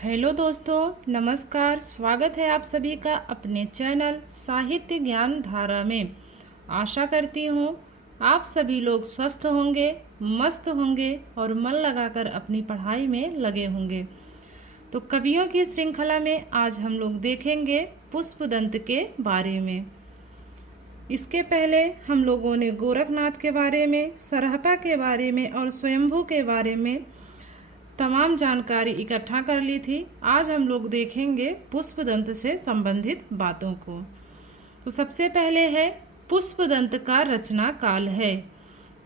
Hello दोस्तों, नमस्कार। स्वागत है आप सभी का अपने चैनल साहित्य ज्ञान धारा में। आशा करती हूँ आप सभी लोग स्वस्थ होंगे, मस्त होंगे और मन लगाकर अपनी पढ़ाई में लगे होंगे। तो कवियों की श्रृंखला में आज हम लोग देखेंगे पुष्पदंत के बारे में। इसके पहले हम लोगों ने गोरखनाथ के बारे में, सरहपा के बारे में और स्वयंभू के बारे में तमाम जानकारी इकट्ठा कर ली थी। आज हम लोग देखेंगे पुष्पदंत से संबंधित बातों को। तो सबसे पहले है पुष्पदंत का रचना काल है।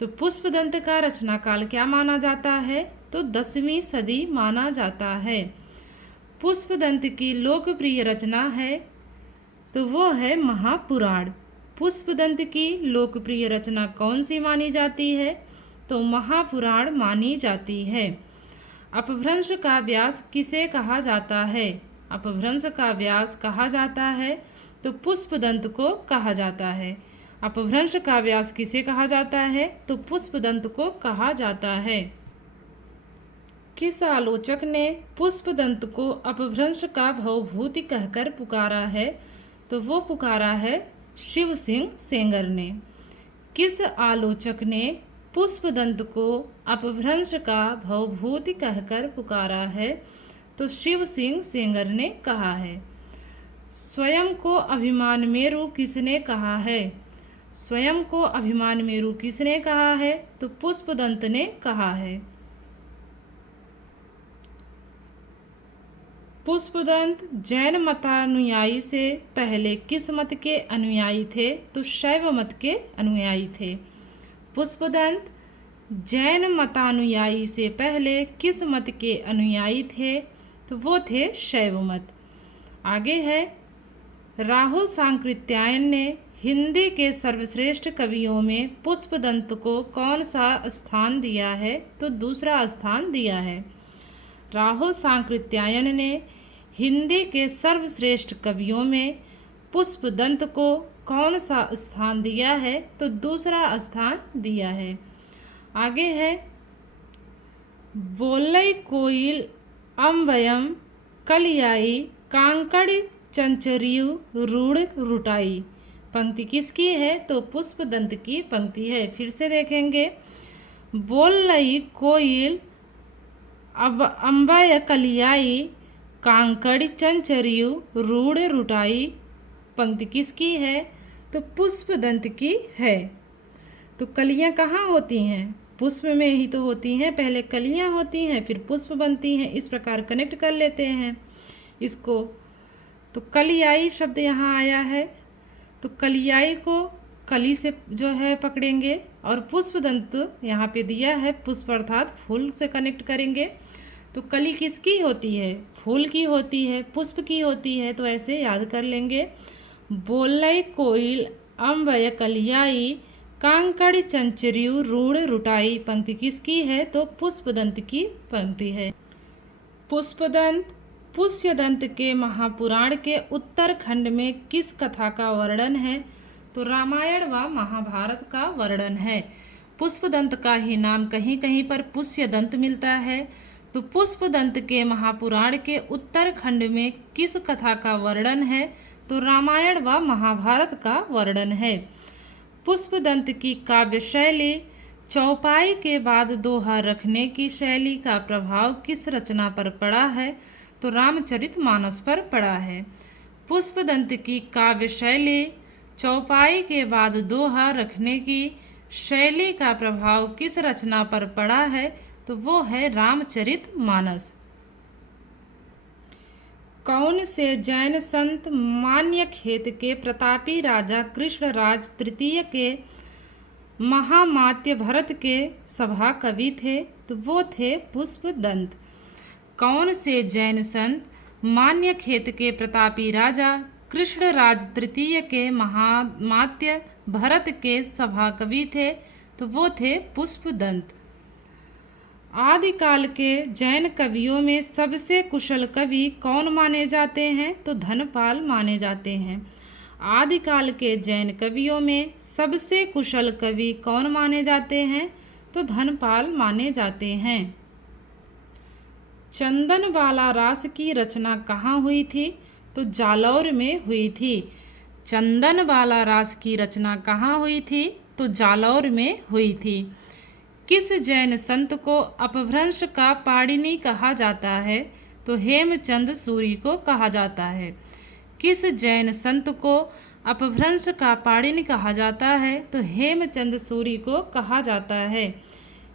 तो पुष्पदंत का रचना काल क्या माना जाता है? तो 10वीं सदी माना जाता है। पुष्पदंत की लोकप्रिय रचना है तो वो है महापुराण। पुष्पदंत की लोकप्रिय रचना कौन सी मानी जाती है? तो महापुराण मानी जाती है। अपभ्रंश का व्यास किसे कहा जाता है? अपभ्रंश का व्यास कहा जाता है तो पुष्पदंत को कहा जाता है। अपभ्रंश का व्यास किसे कहा जाता है? तो पुष्पदंत को कहा जाता है। किस आलोचक ने पुष्पदंत को अपभ्रंश का भवभूति कहकर पुकारा है? तो वो पुकारा है शिव सिंह सेंगर ने। किस आलोचक ने पुष्पदंत को अपभ्रंश का भवभूति कहकर पुकारा है? तो शिव सिंह सेंगर ने कहा है। स्वयं को अभिमान मेरु किसने कहा है? स्वयं को अभिमान मेरु किसने कहा है? तो पुष्पदंत ने कहा है। पुष्पदंत जैन मतानुयायी से पहले किस मत के अनुयायी थे? तो शैव मत के अनुयायी थे। पुष्पदंत जैन मतानुयायी से पहले किस मत के अनुयायी थे? तो वो थे शैव मत। आगे है राहुल सांकृत्यायन ने हिंदी के सर्वश्रेष्ठ कवियों में पुष्पदंत को कौन सा स्थान दिया है? तो दूसरा स्थान दिया है। राहुल सांकृत्यायन ने हिंदी के सर्वश्रेष्ठ कवियों में पुष्पदंत को कौन सा स्थान दिया है? तो दूसरा स्थान दिया है। आगे है बोलई कोयल अम्बयम कलियाई कांकड़ चंचरियु रूढ़ रुटाई। पंक्ति किसकी है? तो पुष्पदंत की पंक्ति है। फिर से देखेंगे बोलई कोयल अब अम्बय कलियाई कांकड़ चंचरियु रूढ़ रुटाई। पंक्ति किसकी है? तो पुष्पदंत की है। तो कलियां कहाँ होती हैं? पुष्प में ही तो होती हैं। पहले कलियां होती हैं फिर पुष्प बनती हैं। इस प्रकार कनेक्ट कर लेते हैं इसको। तो कलियाई शब्द यहाँ आया है तो कलियाई को कली से जो है पकड़ेंगे और पुष्पदंत यहाँ पे दिया है पुष्प अर्थात फूल से कनेक्ट करेंगे। तो कली किसकी होती है? फूल की होती है, पुष्प की होती है। तो ऐसे याद कर लेंगे बोलई कोयल अम्बय कलियाई कांकड़ चंचरियु रूढ़ रुटाई। पंक्ति किसकी है? तो पुष्पदंत की पंक्ति है। पुष्पदंत पुष्यदंत के महापुराण के उत्तरखंड में किस कथा का वर्णन है? तो रामायण व महाभारत का वर्णन है। पुष्पदंत का ही नाम कहीं कहीं पर पुष्यदंत मिलता है। तो पुष्पदंत के महापुराण के उत्तरखंड में किस कथा का वर्णन है? तो रामायण व महाभारत का वर्णन है। पुष्पदंत की काव्य शैली चौपाई के बाद दोहा रखने की शैली का प्रभाव किस रचना पर पड़ा है? तो रामचरितमानस पर पड़ा है। पुष्पदंत की काव्य शैली चौपाई के बाद दोहा रखने की शैली का प्रभाव किस रचना पर पड़ा है? तो वो है रामचरितमानस। कौन से जैन संत मान्यखेत के प्रतापी राजा कृष्णराज तृतीय के महामात्य भरत के सभा कवि थे? तो वो थे पुष्पदंत। कौन से जैन संत मान्यखेत के प्रतापी राजा कृष्णराज तृतीय के महामात्य भरत के सभा कवि थे? तो वो थे पुष्पदंत। आदिकाल के जैन कवियों में सबसे कुशल कवि कौन माने जाते हैं? तो धनपाल माने जाते हैं। आदिकाल के जैन कवियों में सबसे कुशल कवि कौन माने जाते हैं? तो धनपाल माने जाते हैं। चंदन बाला रास की रचना कहाँ हुई थी? तो जालौर में हुई थी। चंदन बाला रास की रचना कहाँ हुई थी? तो जालौर में हुई थी। किस जैन संत को अपभ्रंश का पाणिनि कहा जाता है? तो हेमचंद सूरी को कहा जाता है। किस जैन संत को अपभ्रंश का पाणिनि कहा जाता है? तो हेमचंद सूरी को कहा जाता है।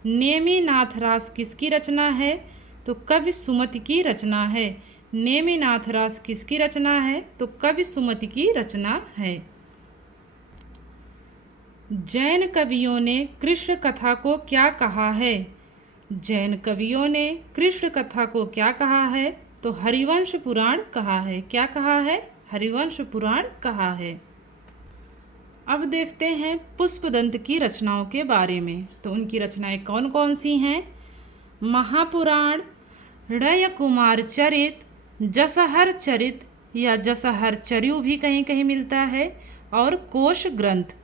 नेमिनाथ रास किसकी रचना है? तो कवि सुमति की रचना है। नेमिनाथ रास किसकी रचना है? तो कवि सुमति की रचना है। जैन कवियों ने कृष्ण कथा को क्या कहा है? जैन कवियों ने कृष्ण कथा को क्या कहा है? तो हरिवंश पुराण कहा है। क्या कहा है? हरिवंश पुराण कहा है। अब देखते हैं पुष्पदंत की रचनाओं के बारे में। तो उनकी रचनाएं कौन कौन सी हैं? महापुराण, ऋय कुमार चरित, जसहर चरित या जसहर चर्यु भी कहीं कहीं मिलता है, और कोश ग्रंथ।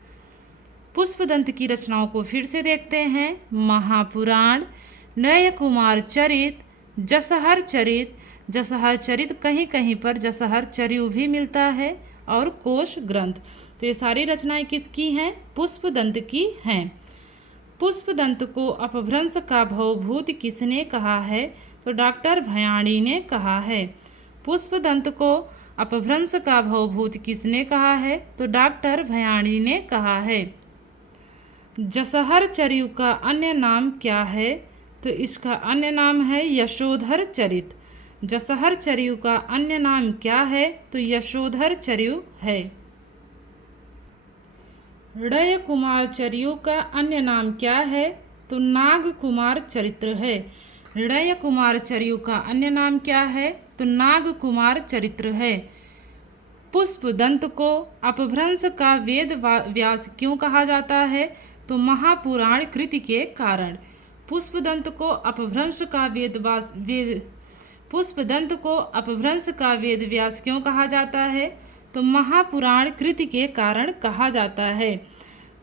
पुष्पदंत की रचनाओं को फिर से देखते हैं। महापुराण, ऋय कुमार चरित, जसहर चरित, जसहर चरित कहीं कहीं पर जसहर चर्यु भी मिलता है, और कोश ग्रंथ। तो ये सारी रचनाएं किसकी हैं? पुष्पदंत की हैं। पुष्पदंत को अपभ्रंश का भवभूत किसने कहा है? तो डॉक्टर भयाणी ने कहा है। पुष्पदंत को अपभ्रंश का भवभूत किसने कहा है? तो डॉक्टर भयाणी ने कहा है। जसहर चर्यु का अन्य नाम क्या है? तो इसका अन्य नाम है यशोधर चरित। जसहर चर्यु का अन्य नाम क्या है? तो यशोधर चर्यु है। ऋय कुमार चर्यु का अन्य नाम क्या है? तो नाग कुमार चरित्र है। ऋय कुमार चर्यु का अन्य नाम क्या है? तो नाग कुमार चरित्र है। पुष्पदंत को अपभ्रंश का वेद व्यास क्यों कहा जाता है? तो महापुराण कृति के कारण। पुष्पदंत को अपभ्रंश का पुष्पदंत को अपभ्रंश का वेद व्यास क्यों कहा जाता है? तो महापुराण कृति के कारण कहा जाता है।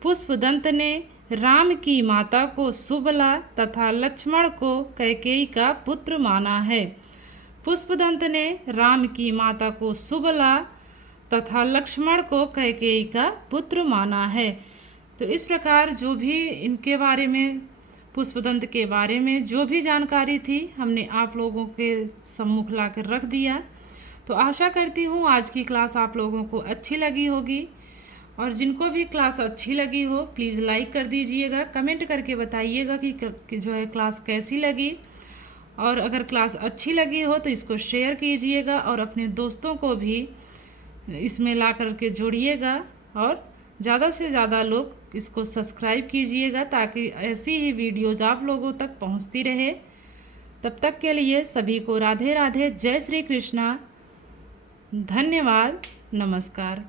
पुष्पदंत ने राम की माता को सुबला तथा लक्ष्मण को कैकेयी का पुत्र माना है। पुष्पदंत ने राम की माता को सुबला तथा लक्ष्मण को कैकेयी का पुत्र माना है। तो इस प्रकार जो भी इनके बारे में, पुष्पदंत के बारे में जो भी जानकारी थी, हमने आप लोगों के सम्मुख लाकर रख दिया। तो आशा करती हूँ आज की क्लास आप लोगों को अच्छी लगी होगी, और जिनको भी क्लास अच्छी लगी हो प्लीज़ लाइक कर दीजिएगा, कमेंट करके बताइएगा कि जो है क्लास कैसी लगी। और अगर क्लास अच्छी लगी हो तो इसको शेयर कीजिएगा, और अपने दोस्तों को भी इसमें ला करके जोड़िएगा, और ज़्यादा से ज़्यादा लोग इसको सब्सक्राइब कीजिएगा, ताकि ऐसी ही वीडियोज़ आप लोगों तक पहुंचती रहे। तब तक के लिए सभी को राधे राधे, जय श्री कृष्णा, धन्यवाद, नमस्कार।